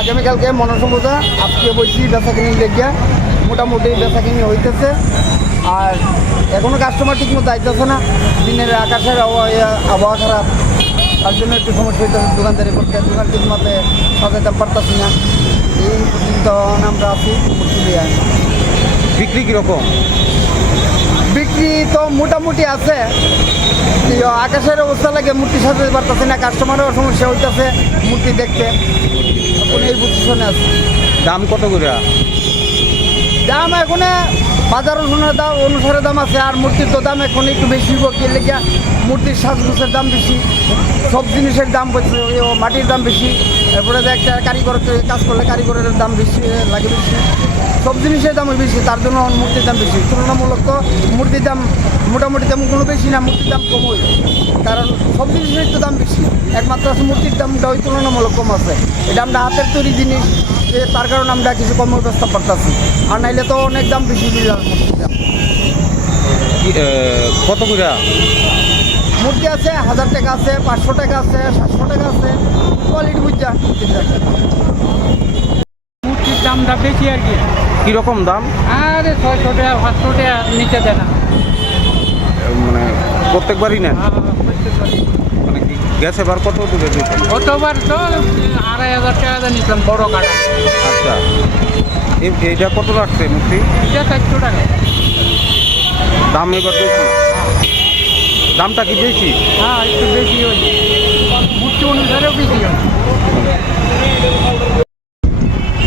আগামীকালকে মনসম্পদা আজকে বলছি বেচা কিনি লেগিয়া মোটামুটি বেচা কিনি হইতেছে। আর এখনও কাস্টমার ঠিক মতো আইতেছে না, দিনের আকাশের আবহাওয়া খারাপ, তার জন্য একটু সমস্যা হইতেছে দোকানদারি করতে, দোকান ঠিক মতো সাজাতে পারতেছি না। এই পর্যন্ত আমরা আছি মূর্তি দিয়ে। বিক্রি কীরকম? বিক্রি তো মোটামুটি আছে, আকাশের অবস্থা লাগে মূর্তি সাজাতে পারতেছে না, কাস্টমারেরও সমস্যা হইতেছে মূর্তি দেখতে। এখন এই পজিশনে আছে। দাম কত করে? দাম এখন বাজার অনুসারে দাম আছে, আর মূর্তির তো দাম এখন একটু বেশি কি লেগে মূর্তির সাজগোছের দাম বেশি, সব জিনিসের দাম মাটির দাম বেশি, এরপরে যে একটা কারিগর কাজ করলে কারিগরের দাম বেশি লাগে বেশি, সব জিনিসের দামই বেশি, তার জন্য মূর্তির দাম বেশি। তুলনামূলক তো মূর্তির দাম মোটামুটি তেমন কোনো বেশি না, মূর্তির দাম কম হইল, কারণ সব জিনিসের তো দাম বেশি, একমাত্র আছে মূর্তির দামটা ওই তুলনামূলক কম আছে। এটা আমরা হাতের তৈরি জিনিস, তার কারণে আমরা কিছু কম ব্যবস্থা করতেছি, আর নাইলে তো অনেক দাম বেশি মূর্তির দাম। কত করে মূর্তি আছে? 1000 টাকা আছে, 500 টাকা আছে, 700 টাকা আছে, কোয়ালিটি বুঝা মূর্তির দামটা বেশি আর কি। কীরকম দাম? আরে 600 টাকা 500 টাকা নিচে দেয় না। মানে প্রত্যেকবারই নেন? মানে কি গেছে বার কত দূরে দিয়েছেন? গতবার তো 2500 টাকা নিতাম বড় কাটা। আচ্ছা, এইটা কত রাখছে মূর্তি? এটা 400 টাকা। দাম এবার বেশি? দামটা কি বেশি? হ্যাঁ, একটু বেশি হয়েছে, মূর্তি অনুসারেও বেশি হয়েছে।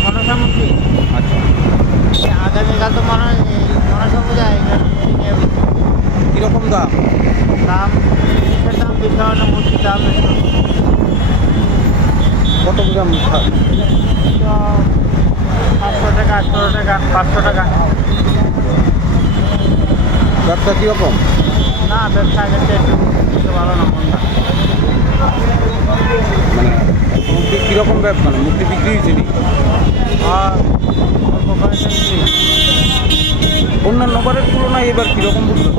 মনসা মূর্তি আচ্ছা, আগামীকাল তো মনসা পূজা, কীরকম দাম? দাম জিনিসের দাম বেশি হয় না, মূর্তির দাম কত গ্রাম? 700 টাকা 800 টাকা 500 টাকা। ব্যবসা কীরকম? না, ব্যবসা আগের চেয়ে একটু ভালো না, মনটা। মানে মূর্তি কীরকম ব্যবসা, মানে মূর্তি বিক্রি হয়েছে নি? আর অল্প কয়েকটা নিচ্ছি। অন্যান্য বারের তুলনায় এবার কীরকম বুঝলো?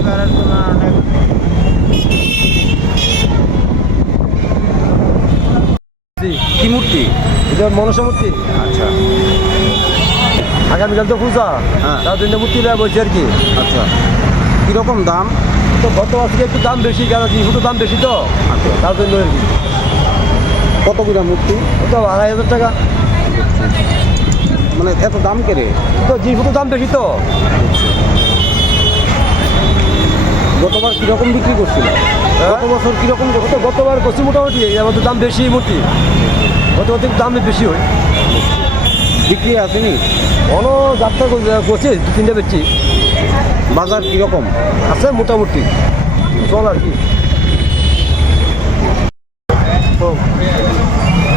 এবারের তুলনায় অনেক কি মূর্তি? এটা মনসা মূর্তি। আচ্ছা আগামীকাল তো পূজা, হ্যাঁ। তার জন্য মূর্তি নেওয়া বলছি আর কি। আচ্ছা, কীরকম দাম? তো গত আজকে একটু দাম বেশি, কারণ জিনিসপত্র দাম বেশি তো, আচ্ছা, তার জন্য আর কি। কত করে মূর্তি? তো 2500 টাকা। মানে এত দাম কেড়ে? তো জিনিসপত্র দাম বেশি তো। গতবার কীরকম বিক্রি করছিল? গত বছর কীরকম তো করতো? গতবার করছি মোটামুটি, আমাদের দাম বেশি মূর্তি, গত বছর দাম বেশি হয়। বিক্রি আসেনি? অন্য যাত্রা করছি, 2-3টা বেচছি। বাজার কীরকম? আছে মোটামুটি চল আর কি।